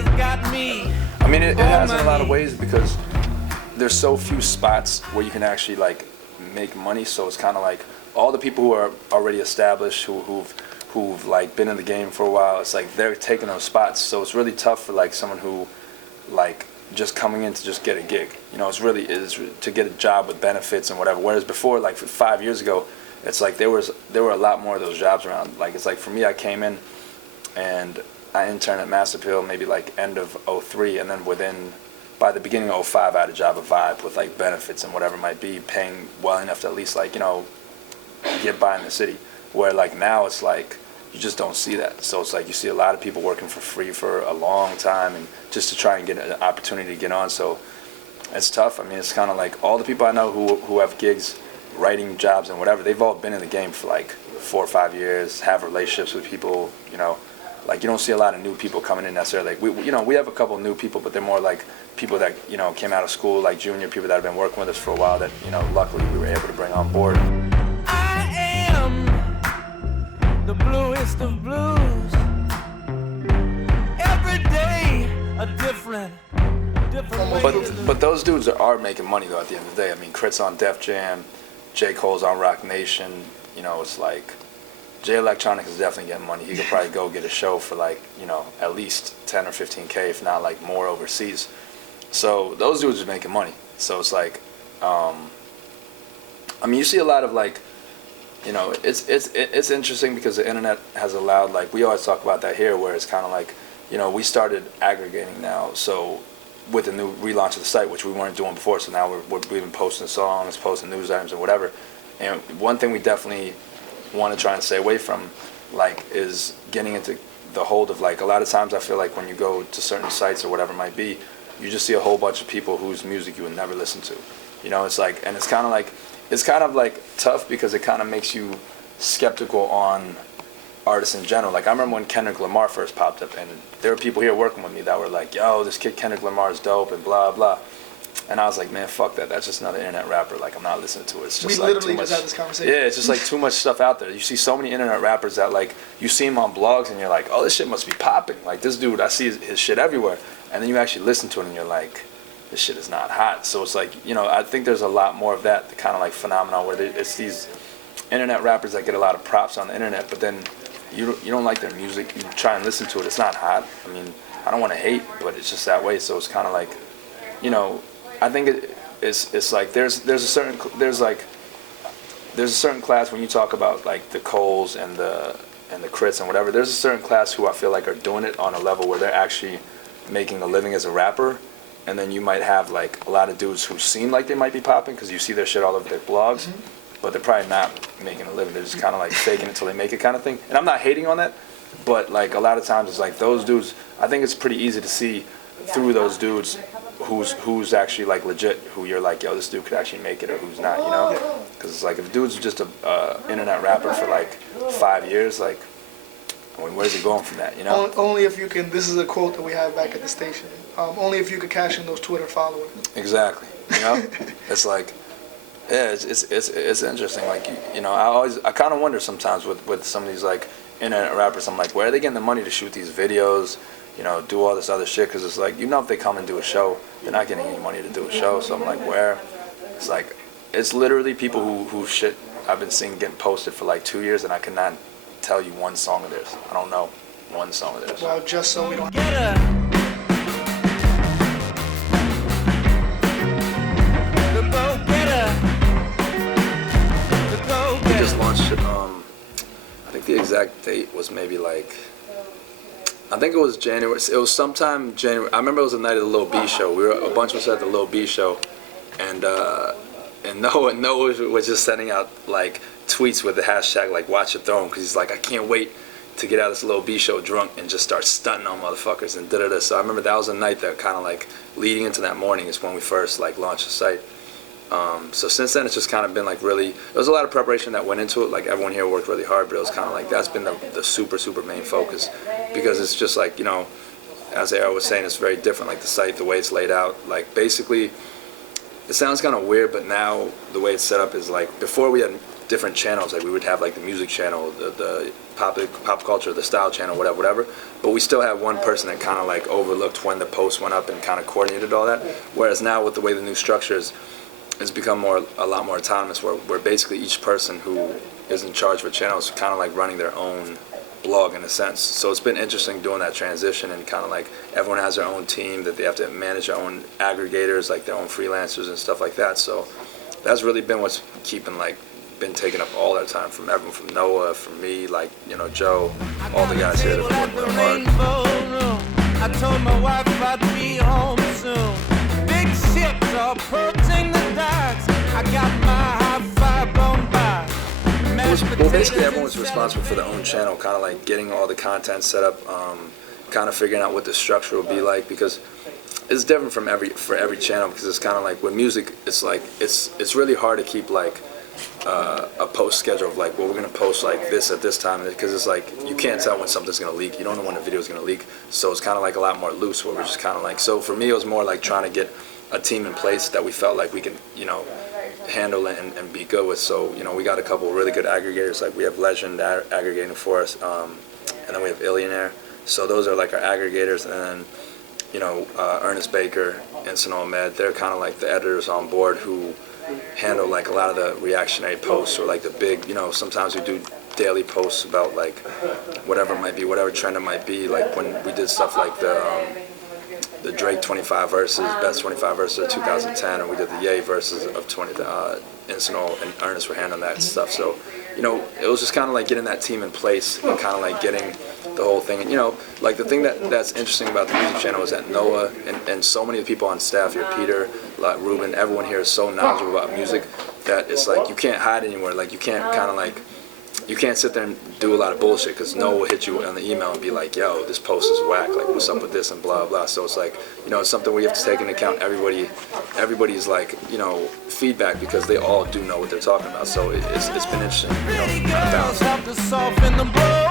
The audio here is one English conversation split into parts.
has got me. I mean, it has in a lot of ways because there's so few spots where you can actually like make money. So it's kind of like all the people who are already established, who've like been in the game for a while. It's like they're taking those spots. So it's really tough for like someone who like just coming in to just get a gig. You know, it's really is to get a job with benefits and whatever. Whereas before, like 5 years ago, it's like there were a lot more of those jobs around. Like it's like for me, I came in and I interned at Mass Appeal maybe like end of '03, and then by the beginning of '05, I had a job at Vibe with like benefits and whatever it might be, paying well enough to at least like, you know, get by in the city. Where like now it's like you just don't see that. So it's like you see a lot of people working for free for a long time and just to try and get an opportunity to get on. So it's tough. I mean, it's kind of like all the people I know who have gigs, writing jobs and whatever, they've all been in the game for like 4 or 5 years, have relationships with people, you know. Like you don't see a lot of new people coming in necessarily. Like we have a couple of new people, but they're more like people that, you know, came out of school, like junior people that have been working with us for a while that, you know, luckily we were able to bring on board. I am the bluest of blues. Every day a different way. But those dudes are making money though at the end of the day. I mean, Crit's on Def Jam, J. Cole's on Rock Nation. You know, it's like Jay Electronica is definitely getting money. He could probably go get a show for like, you know, at least 10 or 15K, if not like more overseas. So those dudes are making money. So it's like, I mean, you see a lot of like, you know, it's interesting because the internet has allowed, like, we always talk about that here, where it's kind of like, you know, we started aggregating now. So with the new relaunch of the site, which we weren't doing before, so now we've been posting songs, posting news items and whatever. And one thing we definitely want to try and stay away from, like, is getting into the hold of, like, a lot of times I feel like when you go to certain sites or whatever it might be, you just see a whole bunch of people whose music you would never listen to. You know, it's like, and it's kind of like tough because it kind of makes you skeptical on artists in general. Like I remember when Kendrick Lamar first popped up, and there were people here working with me that were like, yo, this kid Kendrick Lamar is dope and blah blah. And I was like, man, fuck that. That's just another internet rapper. Like, I'm not listening to it. It's just we like literally too much. just had this conversation. Yeah, it's just like too much stuff out there. You see so many internet rappers that, like, you see them on blogs and you're like, oh, this shit must be popping. Like, this dude, I see his shit everywhere. And then you actually listen to it and you're like, this shit is not hot. So it's like, you know, I think there's a lot more of that, the kind of like phenomenon where it's these internet rappers that get a lot of props on the internet, but then you don't like their music. You try and listen to it. It's not hot. I mean, I don't want to hate, but it's just that way. So it's kind of like, you know, I think it's like there's a certain class when you talk about like the Coles and the Crits and whatever. There's a certain class who I feel like are doing it on a level where they're actually making a living as a rapper, and then you might have like a lot of dudes who seem like they might be popping because you see their shit all over their blogs, but they're probably not making a living. They're just kind of like faking it till they make it kind of thing. And I'm not hating on that, but like a lot of times it's like those dudes. I think it's pretty easy to see through those dudes who's actually like legit, who you're like, yo, this dude could actually make it, or who's not, you know? Because it's like if a dude's just a internet rapper for like 5 years, like, I mean, where's he going from that, you know? Only if you can. This is a quote that we have back at the station. Only if you could cash in those Twitter followers. Exactly. You know, it's like, yeah, it's interesting. Like, you know, I kind of wonder sometimes with some of these like internet rappers. I'm like, where are they getting the money to shoot these videos? You know, do all this other shit? Because it's like, you know, if they come and do a show, they're not getting any money to do a show. So I'm like, where? It's like, it's literally people who shit I've been seeing getting posted for like 2 years, and I cannot tell you one song of theirs. I don't know one song of theirs. Well, just so we don't. Get her. The go-getter. The go-getter. We just launched it. I think the exact date was maybe like, I think it was January. It was sometime January. I remember it was the night of the Lil B show. We were a bunch of us at the Lil B show, and Noah was just sending out like tweets with the hashtag like Watch Your Throne, because he's like, I can't wait to get out of this Lil B show drunk and just start stunting on motherfuckers and da-da-da. So I remember that was the night that kind of like leading into that morning is when we first like launched the site. So since then it's just kind of been like really, there was a lot of preparation that went into it. Like everyone here worked really hard, but it was kind of like that's been the super main focus, because it's just like, you know, as Ara was saying, it's very different. Like the site, the way it's laid out, like basically, it sounds kind of weird, but now the way it's set up is like, before we had different channels. Like we would have like the music channel, the pop culture, the style channel, whatever. But we still had one person that kind of like overlooked when the post went up and kind of coordinated all that. Whereas now with the way the new structure is, it's become a lot more autonomous, where basically each person who is in charge of a channel is kind of like running their own blog in a sense. So it's been interesting doing that transition, and kind of like everyone has their own team that they have to manage, their own aggregators, like their own freelancers and stuff like that. So that's really been what's been taking up all their time, from everyone, from Noah, from me, like, you know, Joe, all the guys here that have been working hard. I told my wife I'd be home soon. Big ships are approaching the docks. I got my high five blown by. Well, basically everyone's responsible for their own channel, kind of like getting all the content set up, kind of figuring out what the structure will be like, because it's different for every channel, because it's kind of like with music, it's like it's really hard to keep like a post schedule of like, well, we're gonna post like this at this time, because it's like you can't tell when something's gonna leak. You don't know when a video is gonna leak, so it's kind of like a lot more loose, where we're just kind of like, so for me it was more like trying to get a team in place that we felt like we could, you know, handle it and be good with. So, you know, we got a couple of really good aggregators. Like we have Legend aggregating for us, and then we have Illionaire. So those are like our aggregators. And then, you know, Ernest Baker and Sonoma Med, they're kind of like the editors on board who handle like a lot of the reactionary posts, or like the big, you know, sometimes we do daily posts about like whatever it might be, whatever trend it might be. Like when we did stuff like the Drake 25 verses, best 25 verses of 2010, and we did the Ye verses of 20. Insino and Ernest were handling that stuff. So, you know, it was just kind of like getting that team in place and kind of like getting the whole thing. And, you know, like the thing that's interesting about the music channel is that Noah and so many of the people on staff here, Peter, like Ruben, everyone here is so knowledgeable about music that it's like you can't hide anywhere. Like you can't kind of like, you can't sit there and do a lot of bullshit, because Noah will hit you on the email and be like, yo, this post is whack, like what's up with this and blah blah. So it's like, you know, it's something we have to take into account everybody's like, you know, feedback, because they all do know what they're talking about. So it's been interesting, you know, kind of balance. Have to soften the blow.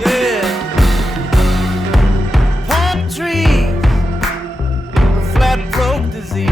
Yeah. Palm trees, flat broke disease.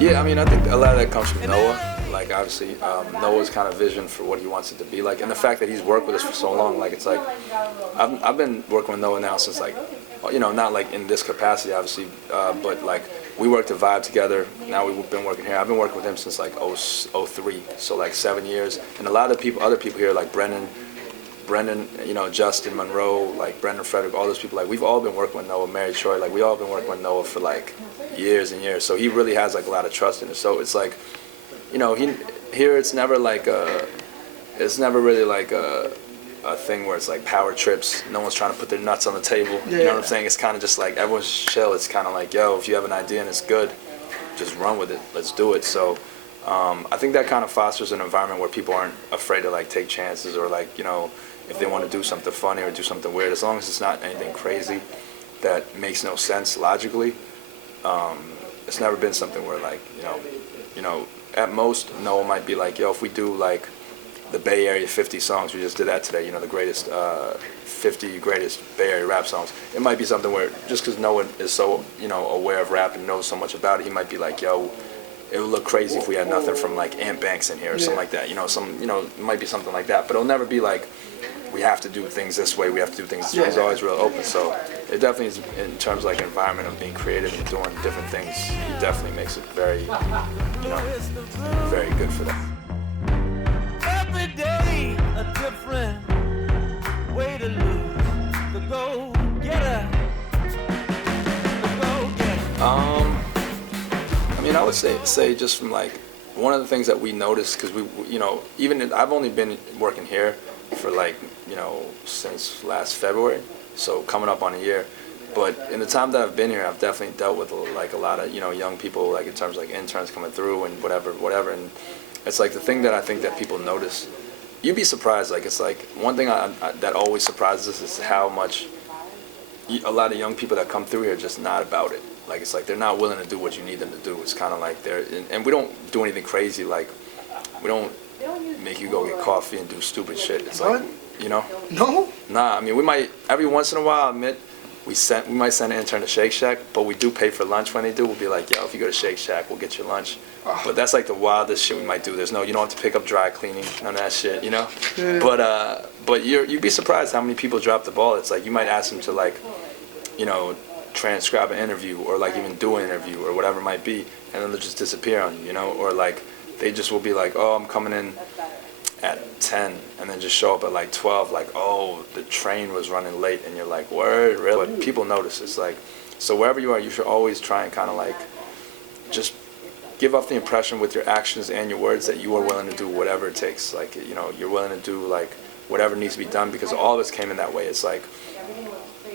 Yeah, I mean, I think a lot of that comes from Noah. Like, obviously, Noah's kind of vision for what he wants it to be like, and the fact that he's worked with us for so long. Like, it's like, I've been working with Noah now since, like, you know, not like in this capacity, obviously, but like, we worked to Vibe together. Now we've been working here. I've been working with him since like 03, so like 7 years. And a lot of people, other people here, like Brendan, you know, Justin Monroe, like Brendan Frederick, all those people, like we've all been working with Noah, Mary Troy, like we all been working with Noah for like years and years. So he really has like a lot of trust in it. So it's like, you know, here it's never really like a thing where it's like power trips. No one's trying to put their nuts on the table. You know what I'm saying? It's kind of just like everyone's just chill. It's kind of like, yo, if you have an idea and it's good, just run with it. Let's do it. So I think that kind of fosters an environment where people aren't afraid to like take chances, or like, you know, if they want to do something funny or do something weird, as long as it's not anything crazy that makes no sense logically. It's never been something where like, you know, at most Noah might be like, yo, if we do like the Bay Area 50 songs, we just did that today, you know, the greatest 50 greatest Bay Area rap songs. It might be something where just because Noah is so, you know, aware of rap and knows so much about it, he might be like, yo, it would look crazy if we had nothing from like Ant Banks in here or something like that. You know, it might be something like that, but it'll never be like, we have to do things this way, we have to do things this way. It's always real open. So it definitely is, in terms of like environment of being creative and doing different things, it definitely makes it very, you know, very good for that. Every day a different way to lose. The go-getter. The go-getter. I mean, I would say just from like, one of the things that we noticed, because we, you know, I've only been working here for like, you know, since last February, so coming up on a year. But in the time that I've been here, I've definitely dealt with like a lot of, you know, young people, like in terms of like interns coming through and whatever. And it's like the thing that I think that people notice, you'd be surprised. Like, it's like one thing that always surprises us is how much a lot of young people that come through here are just not about it. Like, it's like they're not willing to do what you need them to do. It's kind of like and we don't do anything crazy. Like, we don't make you go get coffee and do stupid shit. It's like, you know? No? Nah, I mean, we might, every once in a while, I admit, we might send an intern to Shake Shack, but we do pay for lunch when they do. We'll be like, yo, if you go to Shake Shack, we'll get you lunch. But that's like the wildest shit we might do. There's no, you don't have to pick up dry cleaning, none of that shit, you know? Yeah. But you'd be surprised how many people drop the ball. It's like, you might ask them to like, you know, transcribe an interview or like even do an interview or whatever it might be, and then they'll just disappear on you, you know? Or like, they just will be like, oh, I'm coming in at 10, and then just show up at like 12, like, oh, the train was running late, and you're like, word, really? But people notice. It's like, so wherever you are, you should always try and kind of like just give off the impression with your actions and your words that you are willing to do whatever it takes. Like, you know, you're willing to do like whatever needs to be done, because all of us came in that way. It's like,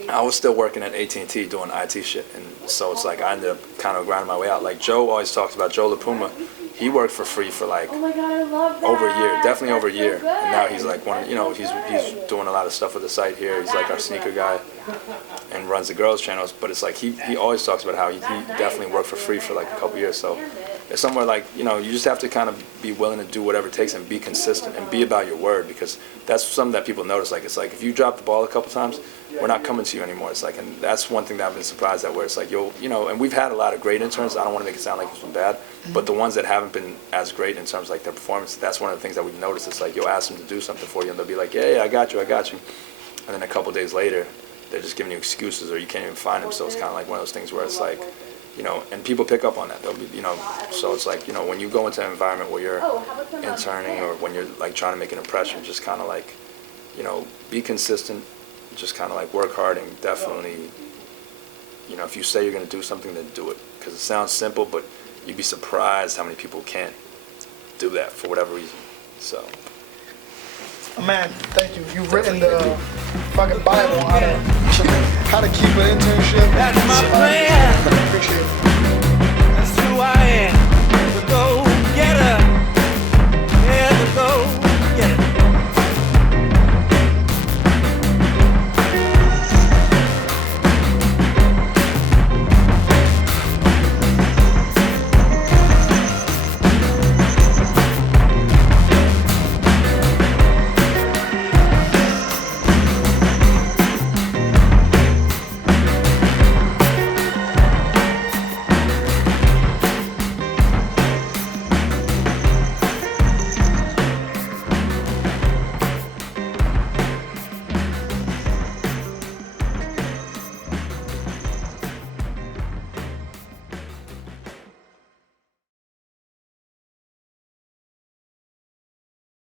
I was still working at AT&T doing IT shit, and so it's like I ended up kind of grinding my way out. Like Joe always talks about, Joe LaPuma, he worked for free for like over a year, definitely over a year, and now he's like one of, you know, he's doing a lot of stuff with the site here. He's like our sneaker guy and runs the girls channels, but it's like he always talks about how he definitely worked for free for like a couple years. So it's somewhere like, you know, you just have to kind of be willing to do whatever it takes and be consistent and be about your word, because that's something that people notice. Like, it's like if you drop the ball a couple times, we're not coming to you anymore. It's like, and that's one thing that I've been surprised at, where it's like, you know, and we've had a lot of great interns. I don't want to make it sound like it's been bad, but the ones that haven't been as great in terms of like their performance, that's one of the things that we've noticed. It's like, you'll ask them to do something for you, and they'll be like, yeah, I got you. And then a couple days later, they're just giving you excuses, or you can't even find them. So it's kind of like one of those things where it's like, you know, and people pick up on that. They'll be, you know, so it's like, you know, when you go into an environment where you're interning or when you're like trying to make an impression, just kind of like, you know, be consistent, just kind of like work hard, and definitely, you know, if you say you're going to do something, then do it. Because it sounds simple, but you'd be surprised how many people can't do that for whatever reason. So. Man, thank you. You've written the fucking Bible on how to keep an internship. That's my plan. Appreciate it.